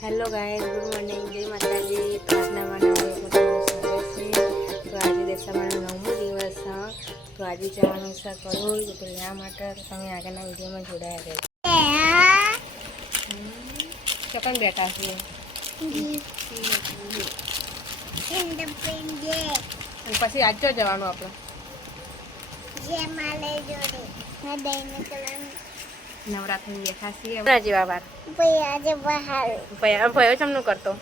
Hello guys, good morning, જય માતાજી. પ્રાર્થના માનવ તો આજે દશામાનો 9મો દિવસ તો આજે જવાનું છે કરોલ. તો ત્યાં માટે તમે આગળના વિડીયોમાં જોડાયા ગયા ચોકન બેઠા છીએ અને પછી આજ તો જવાનું આપણે નવરાત્રી બેઠા છીએ જેવા વાર ભયો ચમનું કરતો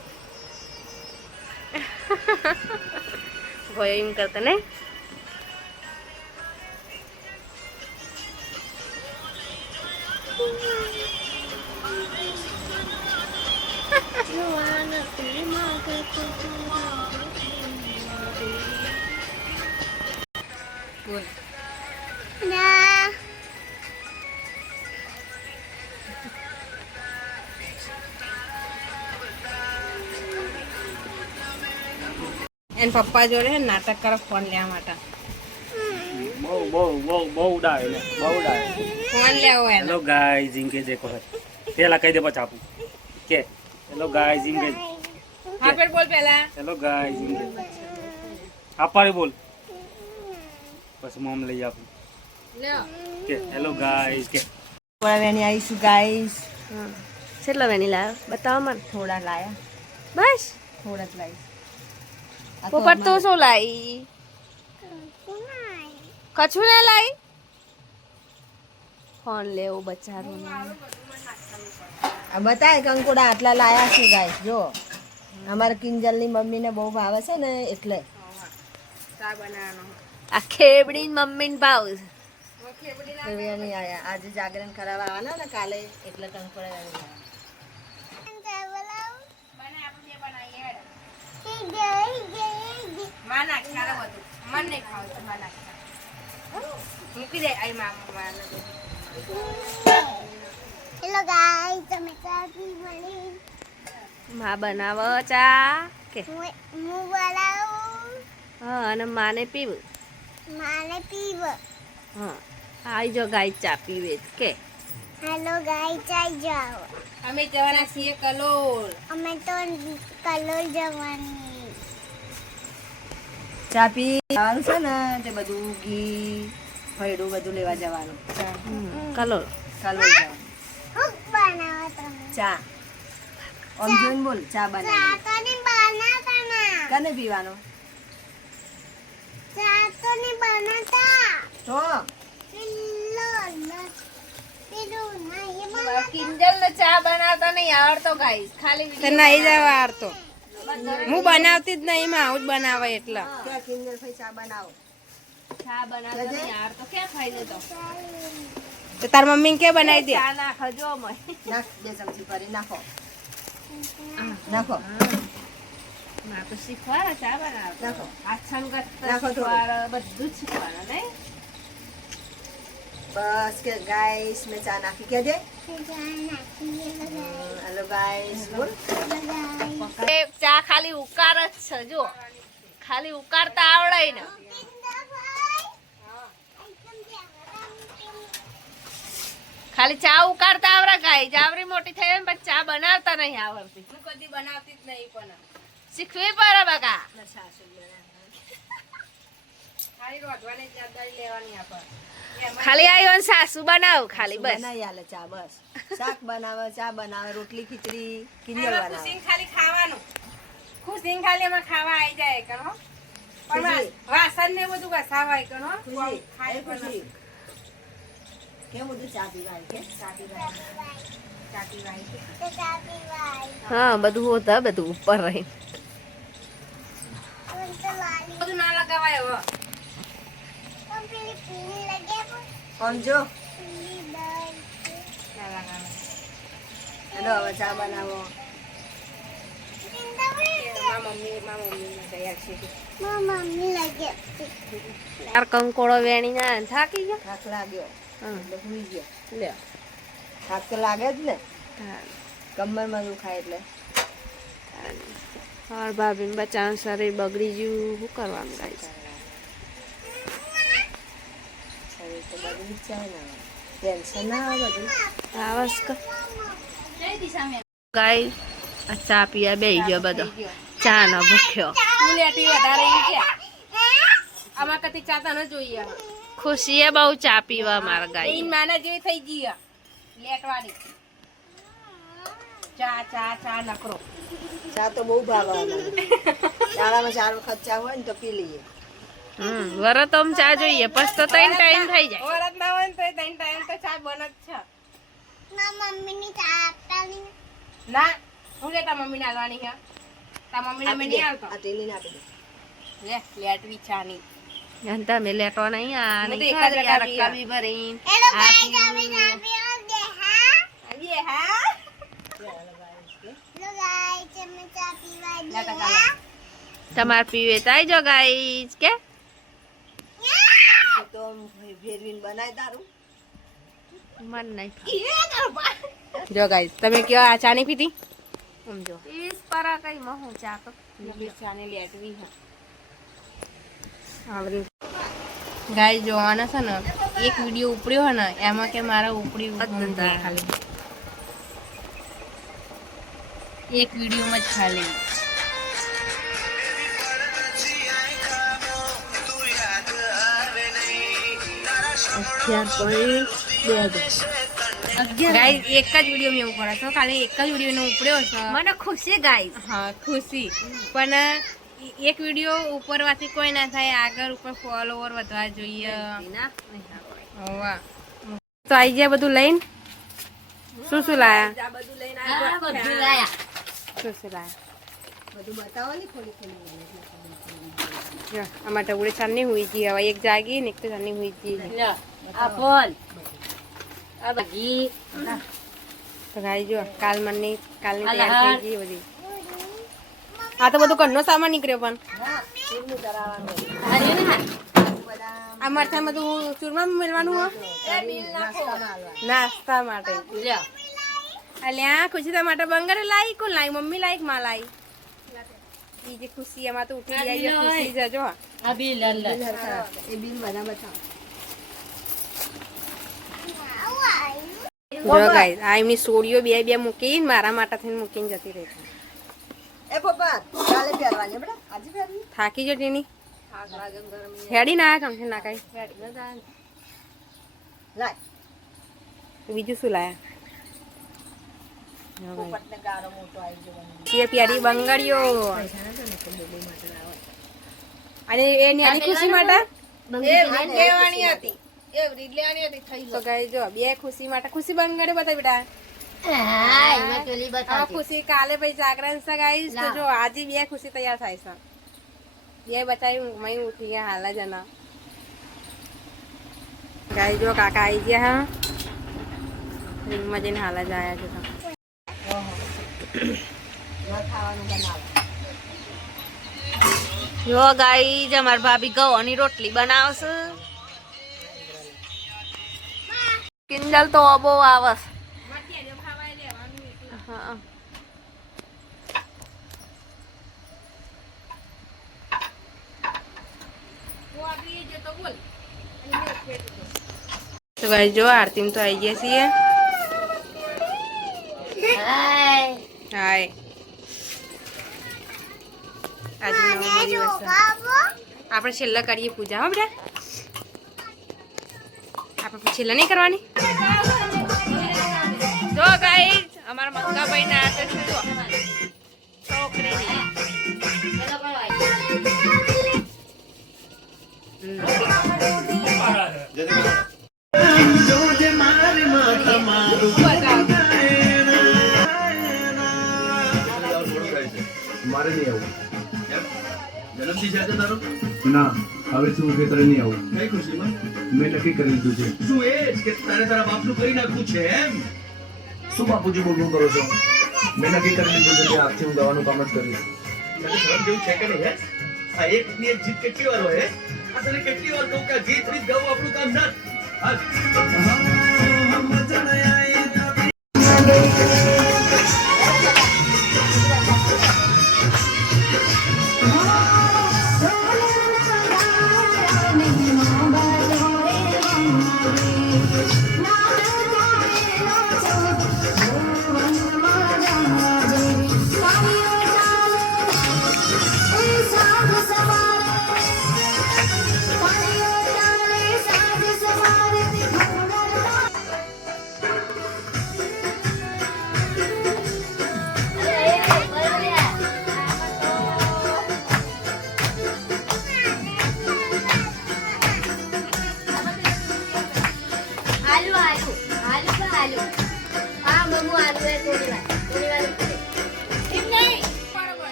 ભયો એમ કરતો ને બોલ એન પપ્પા જોડે નાટક કરો ફોન લેવા માટે બહુ ઉડાવે ફોન લેવો એને. હેલો ગાઈઝ ઇમ કે જે કહે પેલા કહી દે પછી આપું કે હેલો ગાઈઝ ઇમ કે હા પેડ બોલ પહેલા હેલો ગાઈઝ ઇમ કે આપારી બોલ પછી મોમ લઈ આપું લ્યો કે હેલો ગાઈઝ કે થોડા વેણી આવીશું ગાઈસ. કેટલો વેની લાવ્યો બતાવો મને. થોડા લાયા, બસ થોડા જ લાવીશ. પોપટ તો શું લાવી? કછું ના લાવી? ફોન લેવું બચારું. આ બતાય કંકોડા આટલા લાયા છે ગાઈસ. જો અમારા કિંજલની મમ્મીને બહુ ભાવે છે ને એટલે ચા બનાવવાનો. આ ખેબડી મમ્મી ને ભાવ વેણી આયા. આજે જાગરણ કરાવવા આવવાના ને કાલે એટલે કંકોડા વેણી લાયા. મૂકી દે આઈ માં હેલો ગાઈસ, તમે ચા પી મળી? માં બનાવો ચા કે હું બનાવું, હા અને માને પીવું. માને પીવ. હા આવી જો ગાય ચા પીવે કે હેલો ગાઈસ, ચાઈ જાઓ. અમે જવાના છીએ કલોલ. અમે તો કલોલ જવાની. ચા પી જવાનું છે ને તે બધું ઘી ભેડું બધું લેવા જવાનું. કલોલ કાલે જવાનું. હું બનાવો તમે? ચા ઓમ જોઈને બોલ. ચા ચા બનાવી તો નહીં બનાવતા ના. કને પીવાનો ચા તો નહીં બનાવતા. તો પેલું નહીં કિંજલ ને ચા બનાવતા નહીં આવડતો ગાઈસ. ખાલી નહીં જવા આવડતો. હું બનાવતી જ નહીં, માં આવું જ બનાવે એટલે ક્યાં કિંજલ ભાઈ ચા બનાવો. ચા બનાવતા નહીં આવડતો. ક્યાં ખાઈ લેતો તો તાર મમ્મી કે બનાવી દે. ચા નાખજો મય. નાખ 2 ચમચી ભરી નાખો. નાખો માં તો શીખવાડે ચા બનાવતા. નાખો. આ સંગત નાખો થોડું. શીખવાડે, બધું જ શીખવાડે નહીં. બસ કે ગાઈસ મેં ચા નાખી કે દે. ચા નાખીએ હેલો ગાઈસ બોલ. એ ચા ખાલી ઉકાર જ છે. જો ખાલી ઉકારતા આવડે ને. ખાલી ચા ઉકાળતા આવડે ગાય. જાવરી મોટી થઈ હોય ને પછી ચા બનાવતા નહીં આવડતી. હું કદી બનાવતી જ નહીં પણ શીખવી પડે બકા. ખાલી રોટવાની જવાબદારી લેવાની આપણે. ખાલી આવ્યો સાસુ બનાવ ખાલી બસ. બનાવી આલે ચા બસ. શાક બનાવે, ચા બનાવે, રોટલી ખીચડી કિંજલ બનાવે. ખુશીને ખાલી ખાવાનું. ખુશીને ખાલી એમાં ખાવા આવી જાય કનો. પણ ખુશી. વાસણ ને બધું ઘસાવાય કનો. ખુશી, ખાય એ ખુશી. કેમ બધું ચા પીવાય કે ચા પીવાય. હા બધું હોતા બધું ઉપર રહી. બધું ના લગાવાય હવે. કોણ જો ના લગાવાય. હેલો હવે ચા બનાવો. મમ્મી તૈયાર છે. મમ્મી લાગે. ચાર કંકોળો વેણી ના થાકી ગયો. થાક લાગ્યો હા એટલે સુઈ ગયો. લ્યો. થાક તો લાગે જ ને, હા કમરમાં દુખાય એટલે. હા ભાભી બચાવ શરીર બગડી ગયું. શું કરવાનું ગાઈસ? શરીર તો બગડી જ જાય ને. ટેન્શન ના આવે બધું. આવાસ ગાય આ ચા પીવા બેહી ગયો બધો ચા નો ભૂખ્યો તું લેટી વધારે ઈ છે આમાં કતી ચાતા ન જોઈએ ખુશીએ બહુ ચા પીવા મારા ગાય ઈન માના જેવી થઈ ગઈ લેટવાની ચા ચા ચા નકરો ચા તો બહુ ભાવે શાળામાં 4 વખત ચા હોય ને તો પી લઈએ વરતોમ ચા જોઈએ પછી તો 3 ટાઈમ થઈ જાય વરત ના હોય ને તો 3 ટાઈમ તો ચા બન જ છે મારા મમ્મીની ચા આપવાની ના હું લેતા મમ્મીને આલવાની છે તા મમ્મીને મેં નહીં આલતો આ ટેલીને આપી દે લે લેટવી ચા ની અંતા મે લેટો નહીં આ હું તો નહીં એક જ ખાલી રકાબી રકાબી ભરીન હેલો ગાઈસ અમે ચા પીવા દે હા આવીએ હા હેલો ગાઈસ અમે ચા પીવા દે લેતા હા તમાર પીવે તાઈ જો ગાઈસ કે તો ભેરવીન બનાય તારું મન નહીં જો ગાઈસ તમે કયો આ ચા નહીં પીતી સમજો 30 પરા કઈ મહુ ચા તો ચા ને લેટવી છે ગાઈસ જોવાના છે ને એક વિડિયો ઉપડ્યો હે ને એમાં કે મારા ઉપડી ખાલી એક વિડિયોમાં જ ખાલી ગાઈસ એક જ વિડિયો મેં ઉપર હતો ખાલી એક જ વિડિયો નો ઉપડ્યો છે મને ખુશી ગાઈસ હા ખુશી પણ એક વિડિયો ઉપરવાથી કોઈ ના થાય આગળ ઉપર ફોલોવર વધવા જોઈએ વાહ તો આઈ ગયા બધું લઈને શું શું લાયા આ બધું લઈને બધું લાયા શું શું લાયા બધું બતાવો ને થોડી થોડી જો આમાં ટબુડે ચાંદની હુઈ ગઈ હવે એક જાગી ને એક તો ચાંદની હુઈ ગઈ આ ફોન આ બગી તો ગાઈ જો કાલની તૈયાર થઈ ગઈ બધી આ તો બધું ઘરનો સામાન નીકળ્યો પણ આ મરચાં બધું ચૂરમા મેળવાનું હો નાસ્તા માટે અલ્યા ખુશી તા માટે બંગારે લાઈ કોણ લાઈ મમ્મી લાઈ માં લાઈ ઈ જે ખુશી એમાં તો ઉઠી જાય ખુશી જજો આ બિલ એ બિલ બધા બતાવો જો ગાઈસ આ એમની સોડીઓ બે બે મૂકીને મારા માટે થઈને મૂકીને જતી રહી છે એ પપ્પા કાલે પહેરવાની બેટા આજે પહેરવી થાકી જો તેની હેડી ના આયા કંઠે ના કાઈ લાય બીજું શું લાયા પોપટને ગારો મોટો આવી જવાનો એ પ્યારી બંગડીઓ અને એ નાની ખુશી માટે લેવાની હતી તો ગાઈસ જો બે ખુશી માટે ખુશી બંગડી બતાવી બેટા આ ખુશી કાલે ભાઈ જાગરણ છે ગાઈસ તો જો આજે બે ખુશી તૈયાર થાય છે બે બતાવી મય ઉઠી ગયા હાલ જ ના ગાઈસ જો કાકા આવી ગયા હા રીંગમાં જઈને હાલ જ આયા છે જો ગાઈસ અમાર ભાભી ઘઉંની રોટલી બનાવશે કિંજલ તો બહુ આવસ હા તો ગાઈસ જો આરતી તો આવી ગયા છીએ હાય આજે નવો દિવસ છે આપણે છેલ્લા કરીએ પૂજા હો બેટા આપણે છેલ્લા નહીં કરવાની જો ગાઈસ અમારા મંગાભાઈ ના હાથે છે જો છોકરીની મારે નહીં આવું જન્મથી છે તારો ના હવે શું કે તારે નહીં આવું કઈ ખુશીમાં મેં નક્કી કરી લીધું છે શું એ જ કે તારે તારા બાપનું કરી નાખવું છે એમ શું બાપુજી બોલવું કરો છો મેં નક્કી કરી લીધું છે કે આજથી હું દવાનું કામ જ કરીશ તને શરમ જેવું છે કે નહીં હે આ એકની એક જીત કેટલી વાર હોય આ તને કેટલી વાર કહું કે આ જીત રીત ગાવું આપણું કામ ના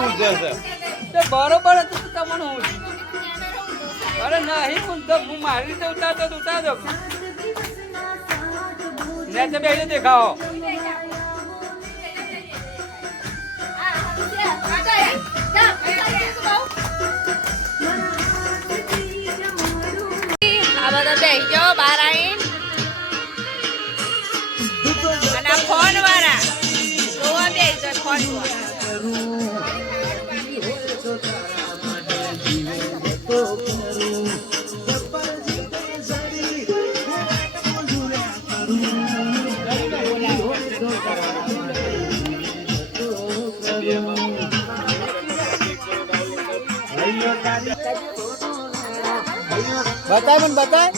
પૂછે છે તો બરોબર હતું તો તમને હું અરે નહીં પૂછતો હું મારી રીતે ઉતારતો તો ઉતારજો ને બે દેખાવો આ બધા બેસી જાઓ બહાર આવીને અને આ ફોન વાળા જોવા બેસી જાય ફોન બતાય મને બતાય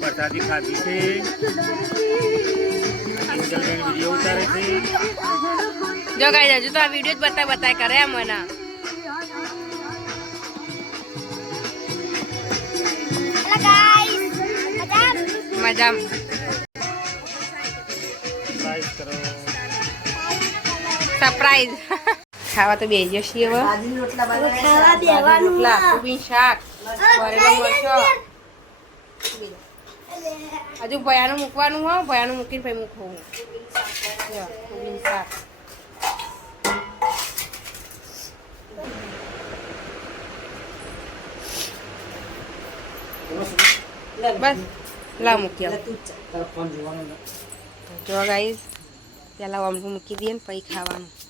પ્રસાદી ખાધી છે વિડીયો ઉતારે છે જો ગાઈસ હજુ તો આ વિડીયો જ બતાય કરે આ મને હેલો ગાઈસ મજા મજામાં લાઈક કરો સરપ્રાઈઝ ખાવા તો બેસી છીએ હવે બાજરી રોટલા બનાવ્યા ખાવા દેવાનું રોટલા કુબી શાક વરેલો મરચો હજુ ભયાનું મૂકવાનું હો ભયાનું મૂકીને પછી મૂકવું કુબી શાક બસ લાવ મૂકી આવો જો ગાઈસ પેલા અમથું મૂકી દઈએ ને પછી ખાવાનું